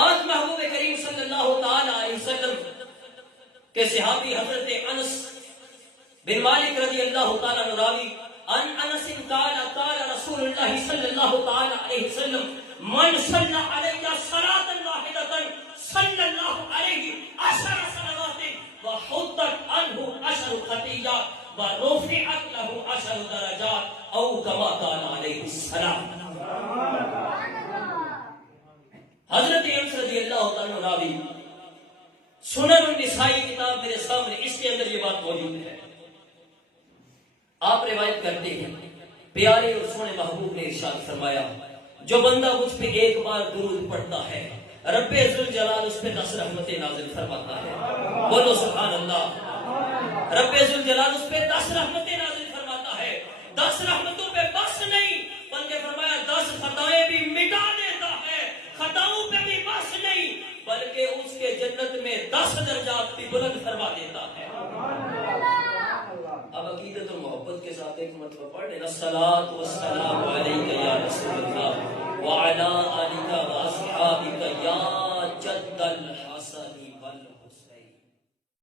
آج محبوب کریم صلی اللہ تعالی علیہ وسلم کے صحابی حضرت انس بن مالک رضی اللہ تعالی عنہ راوی ان انس قال قال رسول اللہ صلی اللہ تعالی علیہ وسلم من صلی علیہ صلاۃ واحدۃ صلی اللہ علیہ 10 صلوات وحطت عنہ 10 خطیئات ورفعت له 10 درجات او کما قال علیہ السلام۔ حضرت انس رضی اللہ تعالی عنہ راوی، سنن النسائی کتاب میرے سامنے، اس کے اندر یہ بات موجود ہے۔ آپ روایت کرتے ہیں پیارے اور سونے محبوب نے ارشاد فرمایا جو بندہ مجھ پہ ایک بار درود پڑھتا ہے رب ذوالجلال اس پہ 10 رحمتیں نازل فرماتا ہے۔ بولو سبحان اللہ۔ رب ذوالجلال اس پہ 10 رحمتیں نازل فرماتا ہے۔ 10 رحمتوں پہ بس نہیں بلکہ فرمایا 10 خطائیں بھی مٹا دیتا ہے۔ خطاؤں پہ بھی بس نہیں بلکہ اس کے جنت میں 10 درجات بھی بلند فرما دیتا ہے۔ اب عقیدت اور محبت کے ساتھ ایک مرتبہ پڑھ لینا الصلاۃ والسلام علیک یا رسول اللہ وعلی آلک و